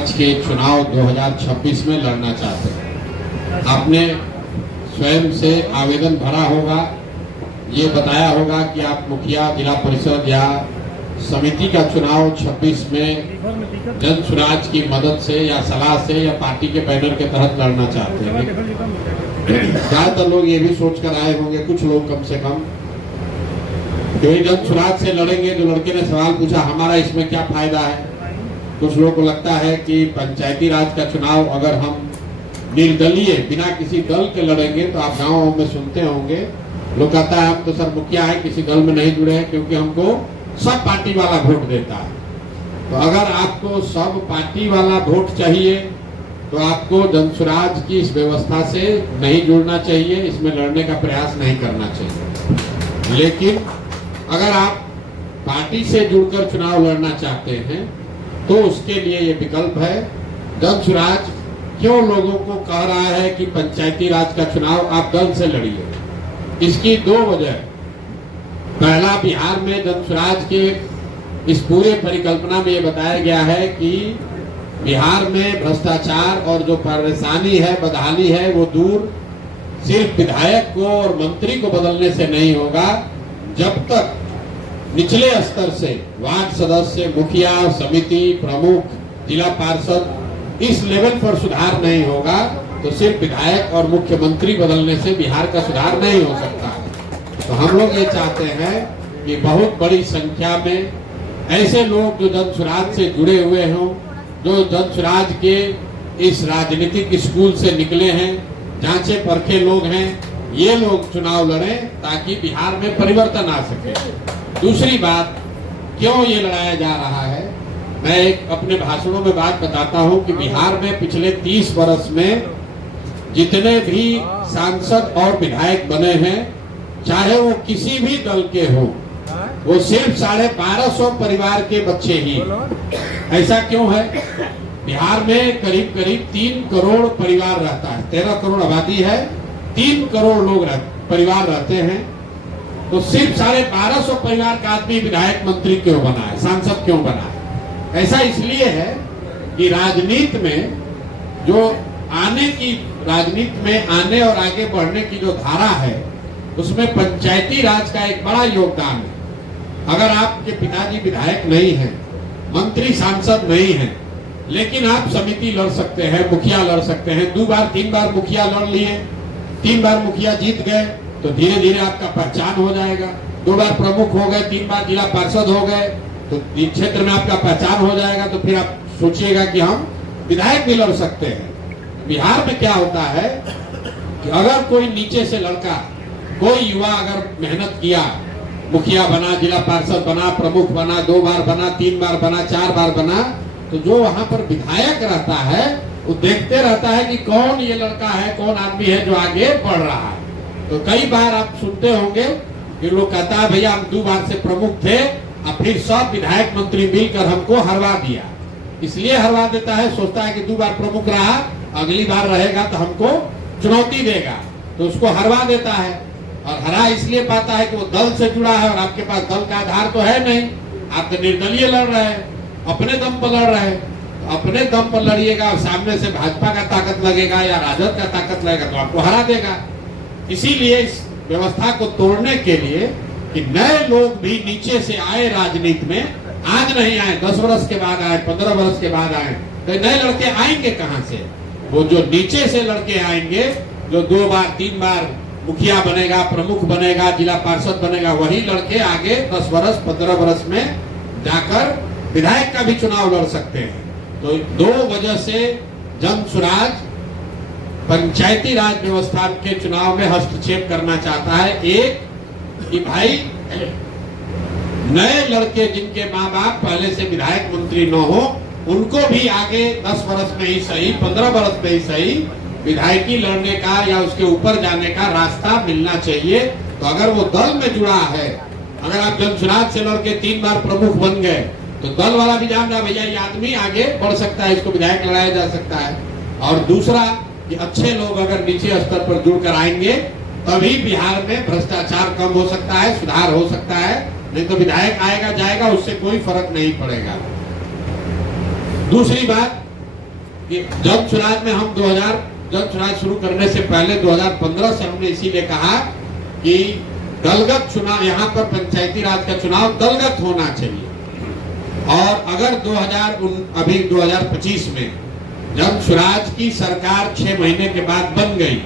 स्वराज के चुनाव 2026 में लड़ना चाहते हैं। आपने स्वयं से आवेदन भरा होगा, ये बताया होगा कि आप मुखिया, जिला परिषद या समिति का चुनाव 26 में जन स्वराज की मदद से या सलाह से या पार्टी के बैनर के तहत लड़ना चाहते हैं। ज्यादातर लोग ये भी सोच कर आए होंगे, कुछ लोग कम से कम, कि जन स्वराज से लड़ेंगे। जो लड़के ने सवाल पूछा, हमारा इसमें क्या फायदा है? कुछ लोगों को लगता है कि पंचायती राज का चुनाव अगर हम निर्दलीय बिना किसी दल के लड़ेंगे, तो आप गाँव में सुनते होंगे लोग कहता है हम तो सर मुखिया है, किसी दल में नहीं जुड़े हैं, क्योंकि हमको सब पार्टी वाला वोट देता है। तो अगर आपको सब पार्टी वाला वोट चाहिए तो आपको जन स्वराज की इस व्यवस्था से नहीं जुड़ना चाहिए, इसमें लड़ने का प्रयास नहीं करना चाहिए। लेकिन अगर आप पार्टी से जुड़कर चुनाव लड़ना चाहते हैं तो उसके लिए ये विकल्प है। जन स्वराज क्यों लोगों को कह रहा है कि पंचायती राज का चुनाव आप दल से लड़िए? इसकी दो वजह। पहला, बिहार में जन स्वराज के इस पूरे परिकल्पना में ये बताया गया है कि बिहार में भ्रष्टाचार और जो परेशानी है, बदहाली है, वो दूर सिर्फ विधायक को और मंत्री को बदलने से नहीं होगा। जब तक निचले स्तर से वार्ड सदस्य, मुखिया, समिति प्रमुख, जिला पार्षद इस लेवल पर सुधार नहीं होगा तो सिर्फ विधायक और मुख्यमंत्री बदलने से बिहार का सुधार नहीं हो सकता। तो हम लोग ये चाहते हैं कि बहुत बड़ी संख्या में ऐसे लोग जो जन स्वराज से जुड़े हुए हों, जो जन स्वराज के इस राजनीतिक स्कूल से निकले हैं, जांचे परखे लोग हैं, ये लोग चुनाव लड़ें ताकि बिहार में परिवर्तन आ सके। दूसरी बात, क्यों ये लड़ाया जा रहा है, मैं एक अपने भाषणों में बात बताता हूं कि बिहार में पिछले 30 वर्ष में जितने भी सांसद और विधायक बने हैं, चाहे वो किसी भी दल के हो, वो सिर्फ 1250 परिवार के बच्चे ही। ऐसा क्यों है? बिहार में करीब करीब 3 करोड़ परिवार रहता है, 13 करोड़ आबादी है, 3 करोड़ लोग परिवार रहते हैं। तो सिर्फ 1250 परिवार का आदमी विधायक मंत्री क्यों बना है, सांसद क्यों बना है? ऐसा इसलिए है कि राजनीति में जो राजनीति में आने और आगे बढ़ने की जो धारा है, उसमें पंचायती राज का एक बड़ा योगदान है। अगर आपके पिताजी विधायक नहीं हैं, मंत्री सांसद नहीं हैं, लेकिन आप समिति लड़ सकते हैं, मुखिया लड़ सकते हैं। 2 बार 3 बार मुखिया लड़ लिए, 3 बार मुखिया जीत गए तो धीरे धीरे आपका पहचान हो जाएगा। 2 बार प्रमुख हो गए, 3 बार जिला पार्षद हो गए तो क्षेत्र में आपका पहचान हो जाएगा। तो फिर आप सोचिएगा कि हम विधायक भी लड़ सकते हैं। बिहार में क्या होता है कि अगर कोई नीचे से लड़का, कोई युवा अगर मेहनत किया, मुखिया बना, जिला पार्षद बना, प्रमुख बना, 2 बार बना, 3 बार बना, 4 बार बना, तो जो वहां पर विधायक रहता है वो देखते रहता है कि कौन ये लड़का है, कौन आदमी है जो आगे बढ़ रहा है। तो कई बार आप सुनते होंगे कि लोग कहता है भैया हम 2 बार से प्रमुख थे, अब फिर सब विधायक मंत्री मिलकर हमको हरवा दिया। इसलिए हरवा देता है, सोचता है कि 2 बार प्रमुख रहा, अगली बार रहेगा तो हमको चुनौती देगा, तो उसको हरवा देता है। और हरा इसलिए पाता है कि वो दल से जुड़ा है और आपके पास दल का आधार तो है नहीं, आप तो निर्दलीय लड़ रहे हैं, अपने दम पर लड़ रहे हैं। तो अपने दम पर लड़िएगा और सामने से भाजपा का ताकत लगेगा या राजद का ताकत लगेगा तो आपको हरा देगा। इसीलिए इस व्यवस्था को तोड़ने के लिए कि नए लोग भी नीचे से आए राजनीति में, आज नहीं आए, 10 वर्ष के बाद आए, 15 वर्ष के बाद आए, तो नए लड़के आएंगे कहां से? वो जो नीचे से लड़के आएंगे, जो 2 बार 3 बार मुखिया बनेगा, प्रमुख बनेगा, जिला पार्षद बनेगा, वही लड़के आगे 10 वर्ष 15 वर्ष में जाकर विधायक का भी चुनाव लड़ सकते हैं। तो 2 वजह से जन स्वराज पंचायती राज व्यवस्था के चुनाव में हस्तक्षेप करना चाहता है। एक कि भाई नए लड़के जिनके माँ बाप पहले से विधायक मंत्री न हो, उनको भी आगे 10 वर्ष में ही सही, 15 वर्ष में ही सही, विधायकी लड़ने का या उसके ऊपर जाने का रास्ता मिलना चाहिए। तो अगर वो दल में जुड़ा है, अगर आप जन स्वराज से लड़के 3 बार प्रमुख बन गए तो दल वाला भी जान रहा भैया ये आदमी आगे बढ़ सकता है, इसको विधायक लड़ाया जा सकता है। और दूसरा कि अच्छे लोग अगर नीचे स्तर पर जुड़कर आएंगे तभी बिहार में भ्रष्टाचार कम हो सकता है, सुधार हो सकता है। नहीं तो विधायक आएगा जाएगा, उससे कोई फर्क नहीं पड़ेगा। दूसरी बात कि जन स्वराज में हम 2000 जन स्वराज शुरू करने से पहले 2015 से हमने इसीलिए कहा कि दलगत चुनाव, यहाँ पर पंचायती राज का चुनाव दलगत होना चाहिए। और अगर 2025 में जन स्वराज की सरकार 6 महीने के बाद बन गई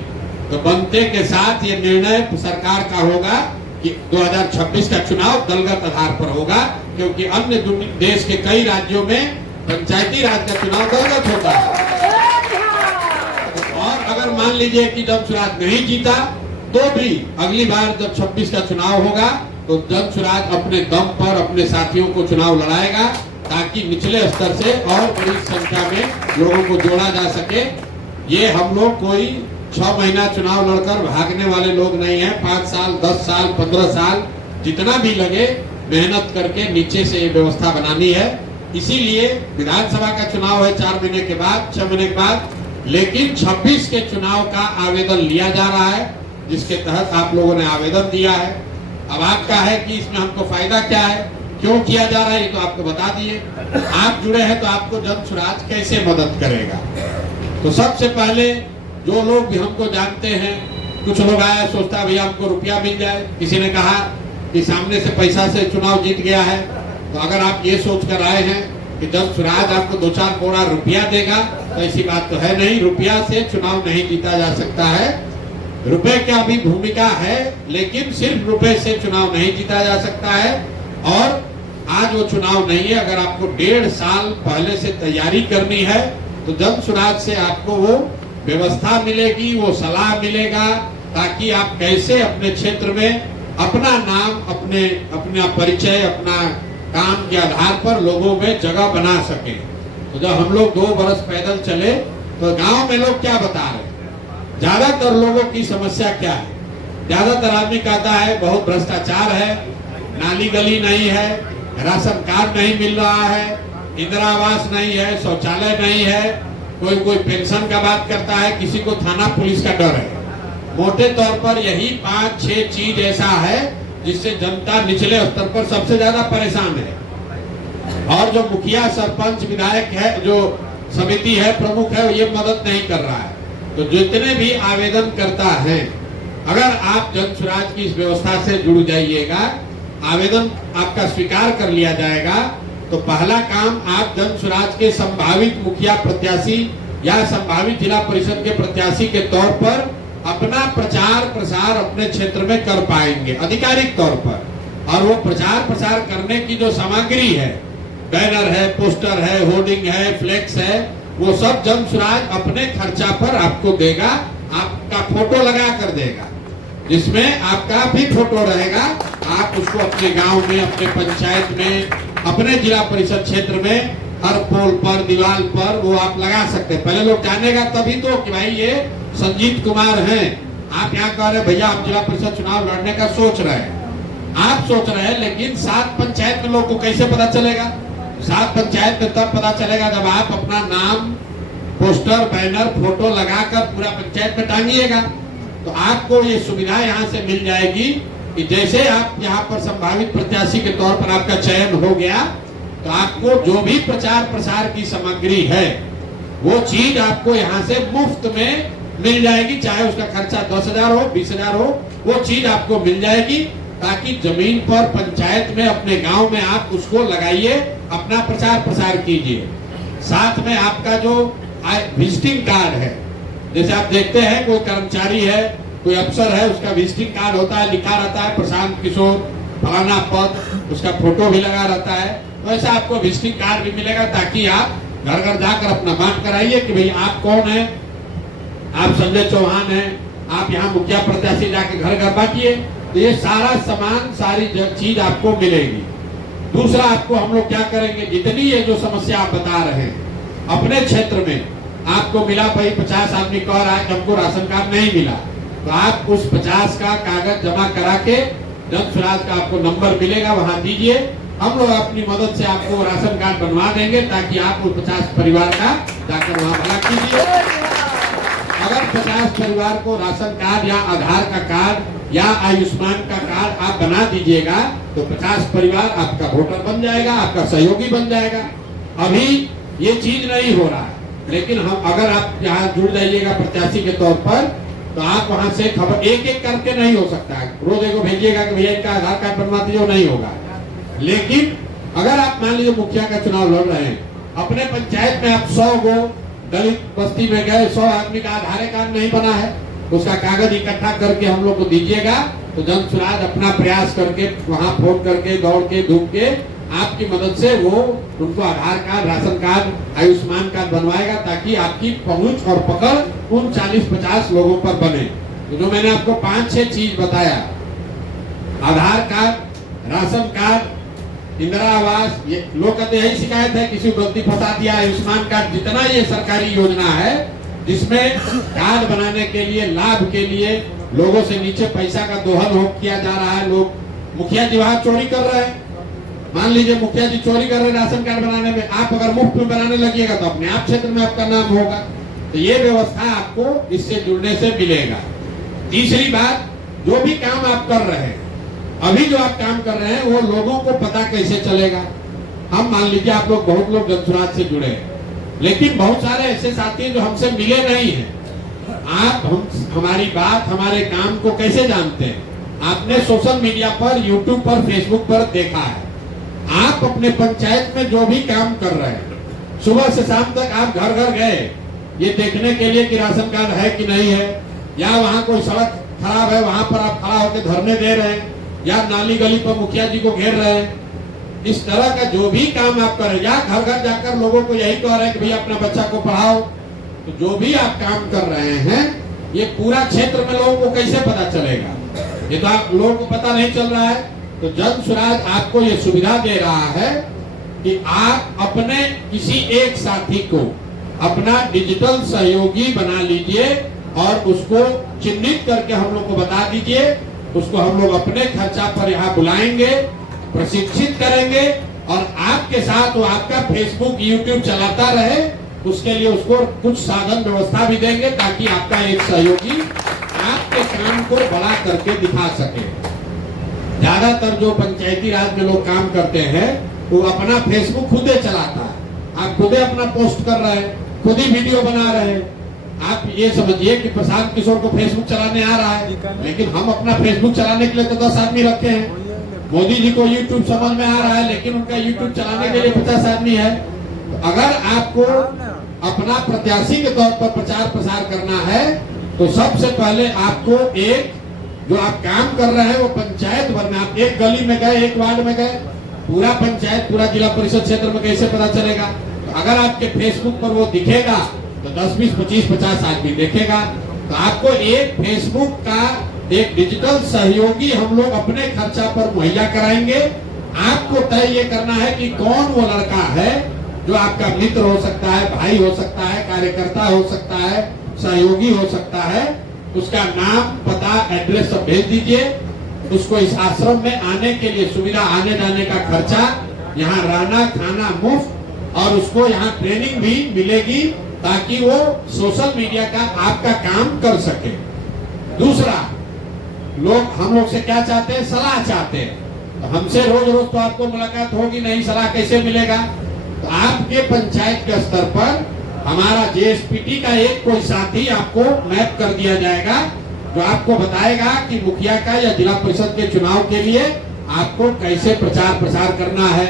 तो बनते के साथ ये निर्णय सरकार का होगा कि 2026 का चुनाव दलगत आधार पर होगा, क्योंकि अन्य देश के कई राज्यों में पंचायती राज का चुनाव दलगत होता है। और अगर मान लीजिए कि जन स्वराज नहीं जीता तो भी अगली बार जब 26 का चुनाव होगा तो जन स्वराज अपने दम पर अपने साथियों को चुनाव लड़ाएगा, ताकि निचले स्तर से और बड़ी संख्या में लोगों को जोड़ा जा सके। ये हम लोग कोई 6 महीना चुनाव लड़कर भागने वाले लोग नहीं है। 5 साल, 10 साल, 15 साल जितना भी लगे मेहनत करके नीचे से ये व्यवस्था बनानी है। इसीलिए विधानसभा का चुनाव है 4 महीने के बाद, 6 महीने के बाद, लेकिन 26 के चुनाव का आवेदन लिया जा रहा है, जिसके तहत आप लोगों ने आवेदन दिया है। अब आपका है कि इसमें हमको फायदा क्या है, क्यों किया जा रहा है, ये तो आपको बता दिए। आप जुड़े हैं तो आपको जन स्वराज कैसे मदद करेगा। तो सबसे पहले जो लोग भी हमको जानते हैं, कुछ लोग आया सोचता है भैया हमको रुपया मिल जाए, किसी ने कहा कि सामने से पैसा से चुनाव जीत गया है। तो अगर आप ये सोच कर आए हैं कि जन स्वराज आपको 2-4 करोड़ रुपया देगा, तो ऐसी बात तो है नहीं। रुपया से चुनाव नहीं जीता जा सकता है। रुपए का भी भूमिका है, लेकिन सिर्फ रुपए से चुनाव नहीं जीता जा सकता है। और आज वो चुनाव नहीं है। अगर आपको 1.5 साल पहले से तैयारी करनी है तो जन स्वराज से आपको वो व्यवस्था मिलेगी, वो सलाह मिलेगा, ताकि आप कैसे अपने क्षेत्र में अपना नाम, अपना परिचय, अपना काम के आधार पर लोगों में जगह बना सके। तो जब हम लोग 2 बरस पैदल चले तो गांव में लोग क्या बता रहे हैं, ज्यादातर लोगों की समस्या क्या है। ज्यादातर आदमी कहता है बहुत भ्रष्टाचार है, नाली गली नहीं है, राशन कार्ड नहीं मिल रहा है, इंदिरा आवास नहीं है, शौचालय नहीं है, कोई पेंशन का बात करता है, किसी को थाना पुलिस का डर है। मोटे तौर पर यही 5-6 चीज ऐसा है जिससे जनता निचले स्तर पर सबसे ज्यादा परेशान है। और जो मुखिया, सरपंच, विधायक है, जो समिति है, प्रमुख है, ये मदद नहीं कर रहा है। तो जितने भी आवेदन करता है, अगर आप जन स्वराज की इस व्यवस्था से जुड़ जाइएगा, आवेदन आपका स्वीकार कर लिया जाएगा, तो पहला काम आप जन स्वराज के संभावित मुखिया प्रत्याशी या संभावित जिला परिषद के प्रत्याशी के तौर पर अपना प्रचार प्रसार अपने क्षेत्र में कर पाएंगे आधिकारिक तौर पर। और वो प्रचार प्रसार करने की जो सामग्री है, बैनर है, पोस्टर है, होर्डिंग है, फ्लेक्स है, वो सब जन स्वराज अपने खर्चा पर आपको देगा, आपका फोटो लगा कर देगा, जिसमें आपका भी फोटो रहेगा। आप उसको अपने गांव में, अपने पंचायत में, अपने जिला परिषद क्षेत्र में हर पोल पर, दीवार पर वो आप लगा सकते हैं। पहले लोग जानेगा तभी तो कि भाई ये संजीत कुमार हैं। आप यहाँ कह रहे भैया आप जिला परिषद चुनाव लड़ने का सोच रहे हैं, आप सोच रहे हैं, लेकिन 7 पंचायत में लोग को कैसे पता चलेगा? 7 पंचायत में तब पता चलेगा जब आप अपना नाम, पोस्टर, बैनर, फोटो लगाकर पूरा पंचायत में टांगिएगा। तो आपको ये सुविधा यहाँ से मिल जाएगी कि जैसे आप यहाँ पर संभावित प्रत्याशी के तौर पर आपका चयन हो गया, तो आपको जो भी प्रचार प्रसार की सामग्री है वो चीज आपको यहाँ से मुफ्त में मिल जाएगी। चाहे उसका खर्चा 10,000 हो, 20,000 हो, वो चीज आपको मिल जाएगी, ताकि जमीन पर पंचायत में, अपने गांव में आप उसको लगाइए, अपना प्रचार प्रसार कीजिए। साथ में आपका जो विजिटिंग कार्ड है, जैसे आप देखते हैं कोई कर्मचारी है, कोई अफसर है, उसका विजिटिंग कार्ड होता है, लिखा रहता है प्रशांत किशोर फलाना पद, उसका फोटो भी लगा रहता है। वैसा आपको विजिटिंग कार्ड भी मिलेगा, ताकि आप घर घर जाकर अपना बात कराइए कि भाई आप कौन है, आप संजय चौहान हैं, आप यहाँ मुखिया प्रत्याशी, जाके घर घर बांटिए। तो ये सारा सामान, सारी चीज आपको मिलेगी। दूसरा, आपको हम लोग क्या करेंगे, जितनी ये जो समस्या आप बता रहे हैं अपने क्षेत्र में आपको मिला, भाई 50 आदमी कह रहा है कि हमको राशन कार्ड नहीं मिला, तो आप उस 50 का कागज जमा करा के जन स्वराज का आपको नंबर मिलेगा, वहां दीजिए। हम लोग अपनी मदद से आपको राशन कार्ड बनवा देंगे, ताकि आप उस 50 परिवार का जाकर वहां भला कीजिए। अगर 50 परिवार को राशन कार्ड या आधार का कार्ड या आयुष्मान का कार्ड आप बना दीजिएगा, तो 50 परिवार आपका वोटर बन जाएगा, आपका सहयोगी बन जाएगा। अभी ये चीज नहीं हो रहा है, लेकिन हम अगर आप यहाँ जुड़ जाइएगा प्रत्याशी के तौर पर, तो आप वहां से खबर एक एक करके नहीं हो सकता है, रोज एक भेजिएगा कि भैया इनका आधार कार्ड बनवा दीजिए, नहीं होगा। लेकिन अगर आप मान लीजिए मुखिया का चुनाव लड़ रहे हैं, अपने पंचायत में आप 100 गो दलित बस्ती में गए, 100 आदमी का आधार कार्ड नहीं बना है, उसका कागज इकट्ठा करके हम लोग को दीजिएगा, तो जन स्वराज अपना प्रयास करके वहां फोन करके दौड़ के धूप के आपकी मदद से वो उनको Aadhaar card, ration card, Ayushman card बनवाएगा, ताकि आपकी पहुंच और पकड़ उन 40-50 लोगों पर बने। तो जो मैंने आपको 5-6 चीज बताया, आधार कार्ड, राशन कार्ड, इंदिरा आवास, ये लोग कहते यही शिकायत है किसी को गलती फंसा दिया, आयुष्मान कार्ड, जितना ये सरकारी योजना है जिसमें कार्ड बनाने के लिए, लाभ के लिए लोगों से नीचे पैसा का दोहन हो किया जा रहा है। लोग मुखिया जी वहां चोरी कर रहे हैं, मान लीजिए मुखिया जी चोरी कर रहे हैं राशन कार्ड बनाने में, आप अगर मुफ्त में बनाने लगिएगा तो अपने आप क्षेत्र में आपका नाम होगा। तो ये व्यवस्था आपको इससे जुड़ने से मिलेगा। तीसरी बात, जो भी काम आप कर रहे हैं, अभी जो आप काम कर रहे हैं वो लोगों को पता कैसे चलेगा। हम मान लीजिए आप लोग, बहुत लोग जन स्वराज से जुड़े हैं, लेकिन बहुत सारे ऐसे साथी जो हमसे मिले नहीं हैं। आप हमारी बात, हमारे काम को कैसे जानते हैं? आपने सोशल मीडिया पर, यूट्यूब पर, फेसबुक पर देखा है। आप अपने पंचायत में जो भी काम कर रहे हैं, सुबह से शाम तक आप घर घर गए ये देखने के लिए कि राशन कार्ड है कि नहीं है, या वहाँ कोई सड़क खराब है वहां पर आप खड़ा होकर धरने दे रहे हैं, या नाली गली पर मुखिया जी को घेर रहे हैं। इस तरह का जो भी काम आप करें, या घर घर जाकर लोगों को यही कह रहे हैं कि भैया अपना बच्चा को पढ़ाओ, तो जो भी आप काम कर रहे हैं ये पूरा क्षेत्र में लोगों को कैसे पता चलेगा? ये तो आप लोगों को पता नहीं चल रहा है। तो जन स्वराज आपको ये सुविधा दे रहा है कि आप अपने किसी एक साथी को अपना डिजिटल सहयोगी बना लीजिए और उसको चिन्हित करके हम लोग को बता दीजिए। उसको हम लोग अपने खर्चा पर यहाँ बुलाएंगे, प्रशिक्षित करेंगे और आपके साथ वो आपका फेसबुक, यूट्यूब चलाता रहे, उसके लिए उसको कुछ साधन व्यवस्था भी देंगे ताकि आपका एक सहयोगी आपके काम को बड़ा करके दिखा सके। ज्यादातर जो पंचायती राज में लोग काम करते हैं वो अपना फेसबुक खुदे चलाता है, आप खुदे अपना पोस्ट कर रहे हैं, खुद ही वीडियो बना रहे हैं। आप ये समझिए कि प्रशांत किशोर को फेसबुक चलाने आ रहा है, लेकिन हम अपना फेसबुक चलाने के लिए तो 10 आदमी रखे हैं। मोदी जी को यूट्यूब समझ में आ रहा है, लेकिन उनका यूट्यूब चलाने के लिए 50 आदमी है। तो अगर आपको अपना प्रत्याशी के तौर पर प्रचार प्रसार करना है तो सबसे पहले आपको एक जो आप काम कर रहे हैं वो पंचायत भर में, आप एक गली में गए, एक वार्ड में गए, पूरा पंचायत, पूरा जिला परिषद क्षेत्र में कैसे पता चलेगा? तो अगर आपके फेसबुक पर वो दिखेगा तो 10, 20, 25, 50 आदमी देखेगा। तो आपको एक फेसबुक का एक डिजिटल सहयोगी हम लोग अपने खर्चा पर मुहैया कराएंगे। आपको तय ये करना है कि कौन वो लड़का है जो आपका मित्र हो सकता है, भाई हो सकता है, कार्यकर्ता हो सकता है, सहयोगी हो सकता है। उसका नाम, पता, एड्रेस सब भेज दीजिए। उसको इस आश्रम में आने के लिए सुविधा, आने जाने का खर्चा, यहाँ रहना खाना मुफ्त, और उसको यहाँ ट्रेनिंग भी मिलेगी ताकि वो सोशल मीडिया का आपका काम कर सके। दूसरा, लोग हम लोग से क्या चाहते हैं? सलाह चाहते हैं। तो हमसे रोज रोज तो आपको मुलाकात होगी नहीं, सलाह कैसे मिलेगा? तो आपके पंचायत के स्तर पर हमारा जेएसपीटी का एक कोई साथी आपको मैप कर दिया जाएगा जो आपको बताएगा कि मुखिया का या जिला परिषद के चुनाव के लिए आपको कैसे प्रचार प्रसार करना है।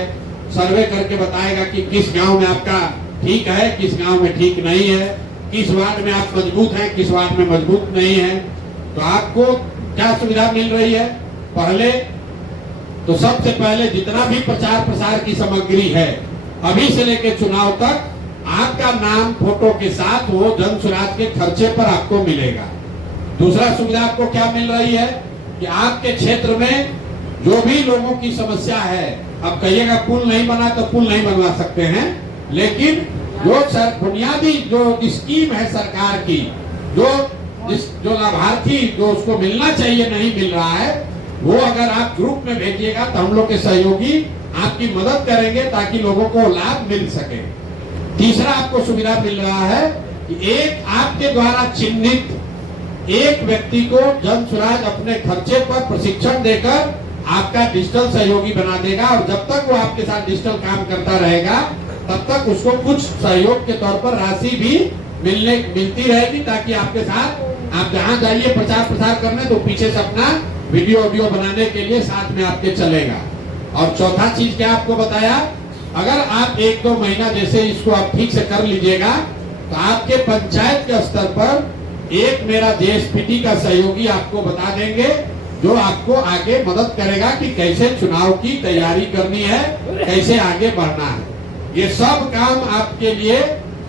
सर्वे करके बताएगा कि किस गांव में आपका ठीक है, किस गांव में ठीक नहीं है, किस वार्ड में आप मजबूत हैं, किस वार्ड में मजबूत नहीं है। तो आपको क्या सुविधा मिल रही है? पहले तो सबसे पहले जितना भी प्रचार प्रसार की सामग्री है अभी से लेकर चुनाव तक आपका नाम, फोटो के साथ वो जन स्वराज के खर्चे पर आपको मिलेगा। दूसरा सुविधा आपको क्या मिल रही है कि आपके क्षेत्र में जो भी लोगों की समस्या है, अब कहिएगा पुल नहीं बना तो पुल नहीं बनवा सकते हैं, लेकिन जो बुनियादी जो स्कीम है सरकार की, जो लाभार्थी जो उसको मिलना चाहिए नहीं मिल रहा है, वो अगर आप ग्रुप में भेजिएगा तो हम लोग के सहयोगी आपकी मदद करेंगे ताकि लोगों को लाभ मिल सके। तीसरा आपको सुविधा मिल रहा है कि एक आपके द्वारा चिन्हित एक व्यक्ति को जन स्वराज अपने खर्चे पर प्रशिक्षण देकर आपका डिजिटल सहयोगी बना देगा, और जब तक वो आपके साथ डिजिटल काम करता रहेगा तब तक उसको कुछ सहयोग के तौर पर राशि भी मिलती रहेगी, ताकि आपके साथ आप जहां जाइए प्रचार प्रसार करने तो पीछे से अपना वीडियो बनाने के लिए साथ में आपके चलेगा। और चौथा चीज क्या आपको बताया, अगर आप 1-2 महीना जैसे इसको आप ठीक से कर लीजिएगा तो आपके पंचायत के स्तर पर एक मेरा जेएसपीटी का सहयोगी आपको बता देंगे, जो आपको आगे मदद करेगा कि कैसे चुनाव की तैयारी करनी है, कैसे आगे बढ़ना है। ये सब काम आपके लिए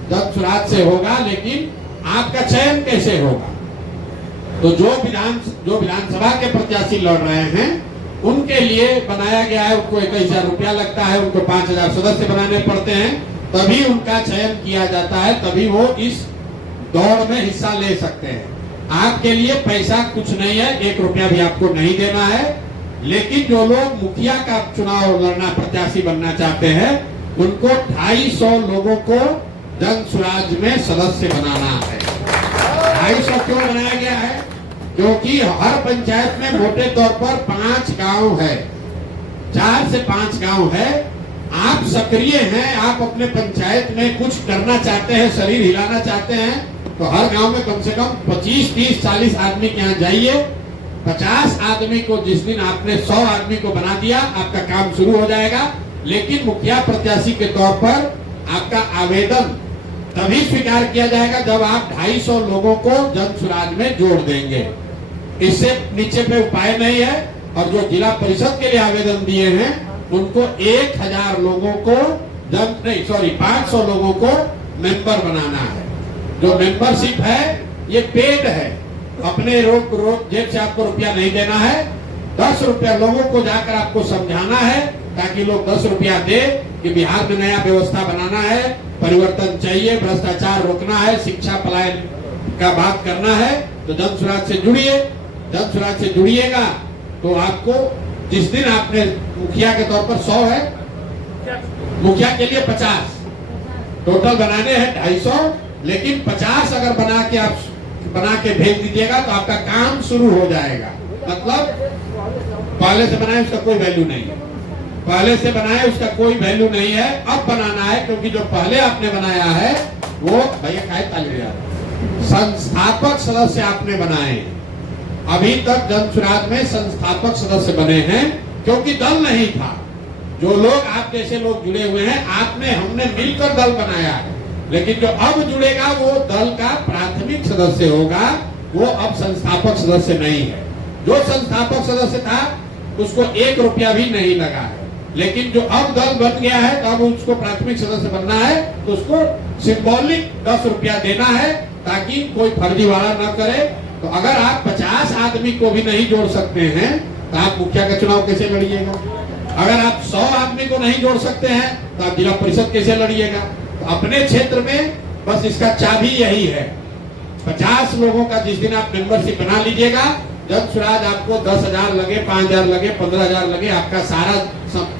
जन सुराज से होगा, लेकिन आपका चयन कैसे होगा? तो जो विधानसभा के प्रत्याशी लड़ रहे हैं उनके लिए बनाया गया है, उनको 21,000 रुपया लगता है, उनको 5,000 सदस्य बनाने पड़ते हैं, तभी उनका चयन किया जाता है, तभी वो इस दौड़ में हिस्सा ले सकते हैं। आपके लिए पैसा कुछ नहीं है, 1 रुपया भी आपको नहीं देना है। लेकिन जो लोग मुखिया का चुनाव लड़ना, प्रत्याशी बनना चाहते हैं, उनको 250 लोगों को जन सुराज में सदस्य बनाना है। 250 क्यों बनाया गया है? क्योंकि हर पंचायत में मोटे तौर पर 5 गांव है, 4 से 5 गांव है। आप सक्रिय हैं, आप अपने पंचायत में कुछ करना चाहते हैं, शरीर हिलाना चाहते हैं, तो हर गांव में कम से कम 25, 30, 40 आदमी के यहाँ जाइए। 50 आदमी को जिस दिन आपने 100 आदमी को बना दिया, आपका काम शुरू हो जाएगा। लेकिन मुखिया प्रत्याशी के तौर पर आपका आवेदन तभी स्वीकार किया जाएगा जब आप 250 लोगों को जन सुराज में जोड़ देंगे। इससे नीचे पे उपाय नहीं है। और जो जिला परिषद के लिए आवेदन दिए हैं उनको 1000 लोगों को 500 लोगों को मेंबर बनाना है। जो मेंबरशिप है ये पेड है, अपने रोज जेब से आपको रुपया नहीं देना है। 10 रुपया लोगों को जाकर आपको समझाना है, ताकि लोग 10 रुपया दे कि बिहार में नया व्यवस्था बनाना है, परिवर्तन चाहिए, भ्रष्टाचार रोकना है, शिक्षा पलायन का बात करना है। तो जन सुराज से जुड़िए। जन सुराज से जुड़िएगा तो आपको जिस दिन आपने मुखिया के तौर पर 100 है, मुखिया के लिए 50 टोटल बनाने हैं 250, लेकिन 50 अगर बना के भेज दीजिएगा तो आपका काम शुरू हो जाएगा। मतलब पहले से बनाए उसका कोई वैल्यू नहीं है, पहले से बनाए उसका कोई वैल्यू नहीं है। अब बनाना है, क्योंकि जो पहले आपने बनाया है वो भैया खाए तालियां, संस्थापक सदस्य आपने बनाए। अभी तक जन सुराज में संस्थापक सदस्य बने हैं, क्योंकि दल नहीं था। जो लोग आप जैसे लोग जुड़े हुए हैं, हमने मिलकर दल बनाया है। लेकिन जो अब जुड़ेगा वो दल का प्राथमिक सदस्य होगा, वो अब संस्थापक सदस्य नहीं है। जो संस्थापक सदस्य था उसको 1 रुपया भी नहीं लगा है। लेकिन जो अब दल बन गया है, तो अब उसको प्राथमिक सदस्य बनना है, तो उसको सिंबॉलिक 10 रुपया देना है, ताकि कोई फर्जीवाड़ा न करे। तो अगर आप 50 आदमी को भी नहीं जोड़ सकते हैं तो आप मुखिया का चुनाव कैसे लड़िएगा? अगर आप 100 आदमी को नहीं जोड़ सकते हैं तो आप जिला परिषद कैसे लड़िएगा? तो अपने क्षेत्र में बस इसका चाबी यही है। 50 लोगों का जिस दिन आप मेंबरशिप बना लीजिएगा, जन सुराज आपको 10,000 लगे, 5,000 लगे, 15,000 लगे, आपका सारा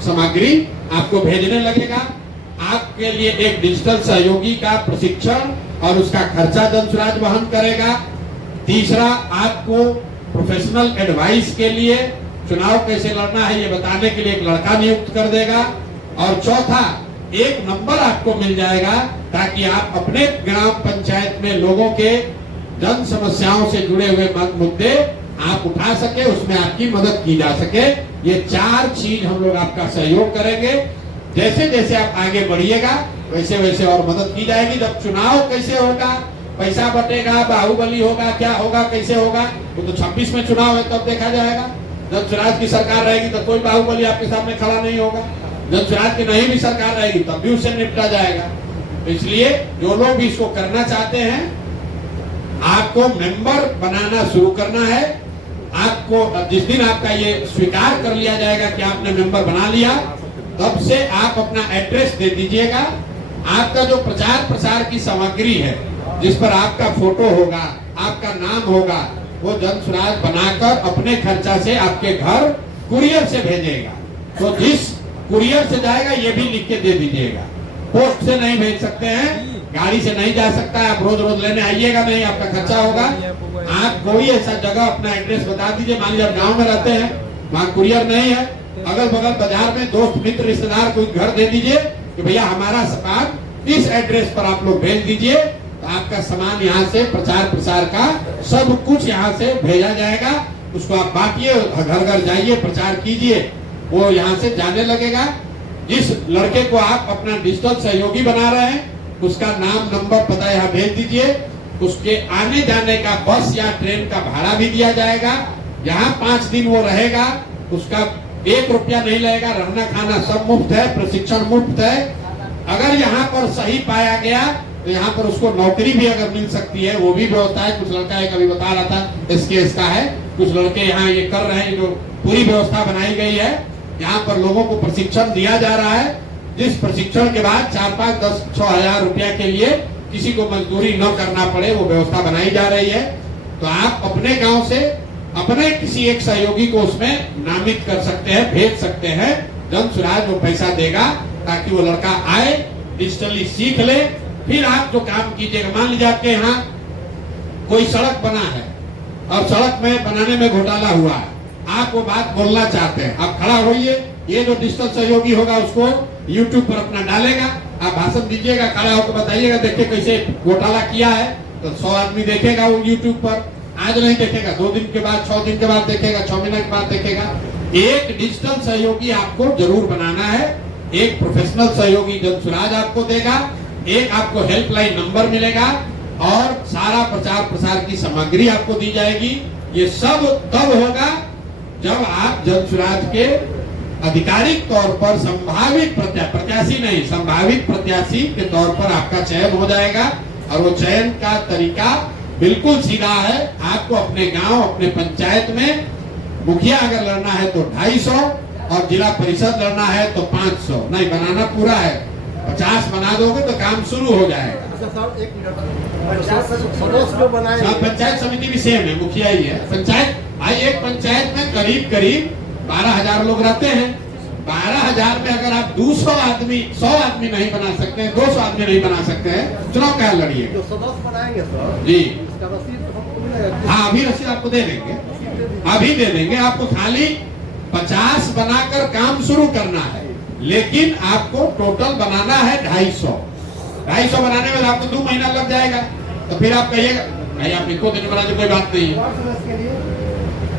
सामग्री आपको भेजने लगेगा। आपके लिए एक डिजिटल सहयोगी का प्रशिक्षण और उसका खर्चा जन सुराज वहन करेगा। तीसरा, आपको प्रोफेशनल एडवाइस के लिए चुनाव कैसे लड़ना है ये बताने के लिए एक लड़का नियुक्त कर देगा। और चौथा, एक नंबर आपको मिल जाएगा, ताकि आप अपने ग्राम पंचायत में लोगों के जन समस्याओं से जुड़े हुए मुद्दे आप उठा सके, उसमें आपकी मदद की जा सके। ये 4 चीज हम लोग आपका सहयोग करेंगे। जैसे जैसे आप आगे बढ़िएगा वैसे वैसे और मदद की जाएगी। जब चुनाव कैसे होगा, पैसा बटेगा, बाहुबली होगा, क्या होगा, कैसे होगा, वो तो 26 में चुनाव है, तब देखा जाएगा। जब सुराज की सरकार रहेगी तो कोई बाहुबली आपके सामने खड़ा नहीं होगा। जब सुराज की नहीं भी सरकार रहेगी तब भी उससे निपटा जाएगा। तो इसलिए जो लोग भी इसको करना चाहते हैं, आपको मेंबर बनाना शुरू करना है। आपको जिस दिन आपका ये स्वीकार कर लिया जाएगा कि आपने मेंबर बना लिया, तब से आप अपना एड्रेस दे दीजिएगा। आपका जो प्रचार प्रसार की सामग्री है, जिस पर आपका फोटो होगा, आपका नाम होगा, वो जन सुराज बनाकर अपने खर्चा से आपके घर कुरियर से भेजेगा। तो जिस कुरियर से जाएगा ये भी लिख के दे दीजिएगा। पोस्ट से नहीं भेज सकते हैं, गाड़ी से नहीं जा सकता है, आप रोज रोज लेने आइएगा नहीं, आपका खर्चा होगा। आप कोई ऐसा जगह अपना एड्रेस बता दीजिए। मान लीजिए आप गाँव में रहते हैं, वहाँ कुरियर नहीं है, अगल बगल बाजार में दोस्त मित्र रिश्तेदार कोई घर दे दीजिए, कि भैया हमारा सामान इस एड्रेस पर आप लोग भेज दीजिए, तो आपका सामान यहाँ से प्रचार प्रसार का सब कुछ यहाँ से भेजा जाएगा। उसको आप बांटिए, घर घर जाइए, प्रचार कीजिए, वो यहाँ से जाने लगेगा। जिस लड़के को आप अपना डिजिटल सहयोगी बना रहे हैं उसका नाम, नंबर, पता यहाँ भेज दीजिए। उसके आने जाने का बस या ट्रेन का भाड़ा भी दिया जाएगा। यहाँ 5 दिन वो रहेगा, उसका 1 रुपया नहीं लगेगा, रहना खाना सब मुफ्त है, प्रशिक्षण मुफ्त है। अगर यहाँ पर सही पाया गया तो यहाँ पर उसको नौकरी भी अगर मिल सकती है, वो भी व्यवस्था है। कुछ लड़का एक अभी बता रहा था एसकेएस का है, कुछ लड़के यहाँ ये कर रहे हैं, जो पूरी व्यवस्था बनाई गई है। यहाँ पर लोगों को प्रशिक्षण दिया जा रहा है, जिस प्रशिक्षण के बाद 4, 5, 10, 6 हजार रुपया के लिए किसी को मजदूरी न करना पड़े, वो व्यवस्था बनाई जा रही है। तो आप अपने गांव से अपने किसी एक सहयोगी को उसमें नामित कर सकते हैं, भेज सकते हैं। जन सुराज वो पैसा देगा ताकि वो लड़का आए, डिजिटली सीख ले। फिर आप जो काम कीजिएगा, मान लीजिए आपके यहाँ कोई सड़क बना है और सड़क में बनाने में घोटाला हुआ है, आप वो बात बोलना चाहते हैं, आप खड़ा होइए। ये जो डिजिटल सहयोगी होगा उसको यूट्यूब पर अपना डालेगा, आप भाषण दीजिएगा, खड़ा होकर बताइएगा, देखिए कैसे घोटाला किया है। तो 100 आदमी देखेगा वो यूट्यूब पर। आज नहीं देखेगा, 2 दिन के बाद, 6 दिन के बाद देखेगा, 6 महीने के बाद देखेगा। एक डिजिटल सहयोगी आपको जरूर बनाना है। एक प्रोफेशनल सहयोगी जनसुराज आपको देगा, एक आपको हेल्पलाइन नंबर मिलेगा और सारा प्रचार प्रसार की सामग्री आपको दी जाएगी। ये सब तब होगा जब आप जनसुराज के आधिकारिक तौर पर संभावित प्रत्याशी नहीं, संभावित प्रत्याशी के तौर पर आपका चयन हो जाएगा। और वो चयन का तरीका बिल्कुल सीधा है। आपको अपने गांव, अपने पंचायत में मुखिया अगर लड़ना है तो 250 और जिला परिषद लड़ना है तो 500। नहीं, बनाना पूरा है। 50 बना दोगे तो काम शुरू हो जाएगा। पंचायत समिति भी सेम है, मुखिया ही है। पंचायत भाई, एक पंचायत में करीब करीब 12,000 लोग रहते हैं। 12,000 में अगर आप 200 आदमी, 100 आदमी नहीं बना सकते हैं, 200 आदमी नहीं बना सकते हैं, चुनाव क्या लड़िए? जो सदस्य बनाएंगे सर जी, इसका रसीद हमको मिलेगा? हाँ, अभी रसीद आपको दे देंगे, अभी दे देंगे। आपको खाली 50 बनाकर काम शुरू करना है, लेकिन आपको टोटल बनाना है 250। 250 बनाने में आपको 2 महीना लग जाएगा। तो फिर आप कहिएगा भाई आप इनको दिन बना दो, कोई बात नहीं है।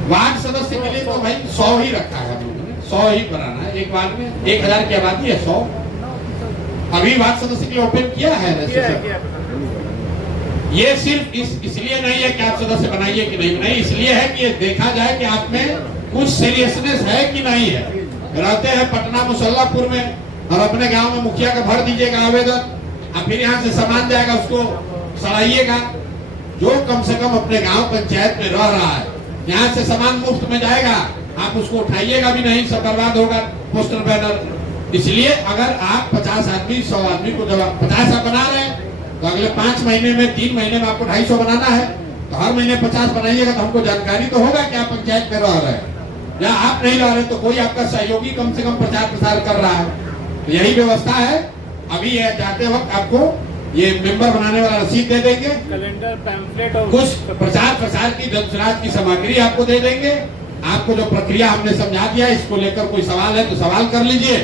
वार्ड सदस्य के लिए तो भाई 100 ही रखा है हम लोगों ने, 100 ही बनाना है। एक वार्ड में 1000 की आबादी है, 100। अभी वार्ड सदस्य के लिए ओपन किया है ये सिर्फ इसलिए नहीं है कि आप सदस्य बनाइए कि नहीं बनाइए, इसलिए है कि ये देखा जाए कि आप में कुछ सीरियसनेस है कि नहीं है। रहते हैं पटना मुसल्लापुर में और अपने गांव में मुखिया का भर दीजिएगा आवेदन, और फिर यहाँ से सामान जाएगा, उसको सड़ाइएगा। जो कम से कम अपने गांव पंचायत में रह रहा है, यहाँ से सामान मुफ्त में जाएगा, आप उसको उठाइएगा भी नहीं, सब बर्बाद होगा, पोस्टर बैनर। इसलिए अगर आप 50 आदमी, 100 आदमी को जब 50 आप बना रहे हैं तो अगले 5 महीने में, 3 महीने में आपको 250 बनाना है। तो हर महीने 50 बनाइएगा तो हमको जानकारी तो होगा कि आप पंचायत में रह रहे हैं। या आप नहीं रह रहे तो कोई आपका सहयोगी कम से कम प्रचार प्रसार कर रहा है। तो यही व्यवस्था है। अभी ये जाते वक्त आपको ये मेंबर बनाने वाला रसीद दे देंगे, कैलेंडर, पैम्फलेट और कुछ प्रचार प्रसार की जनसुराज की सामग्री आपको दे देंगे। आपको जो प्रक्रिया हमने समझा दिया, इसको लेकर कोई सवाल है तो सवाल कर लीजिए,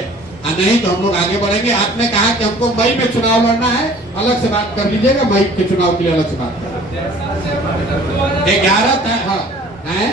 और नहीं तो हम लोग आगे बढ़ेंगे। आपने कहा कि हमको मई में चुनाव लड़ना है, अलग से बात कर लीजिएगा, मई के चुनाव के लिए अलग से बात कर। 11 हाँ है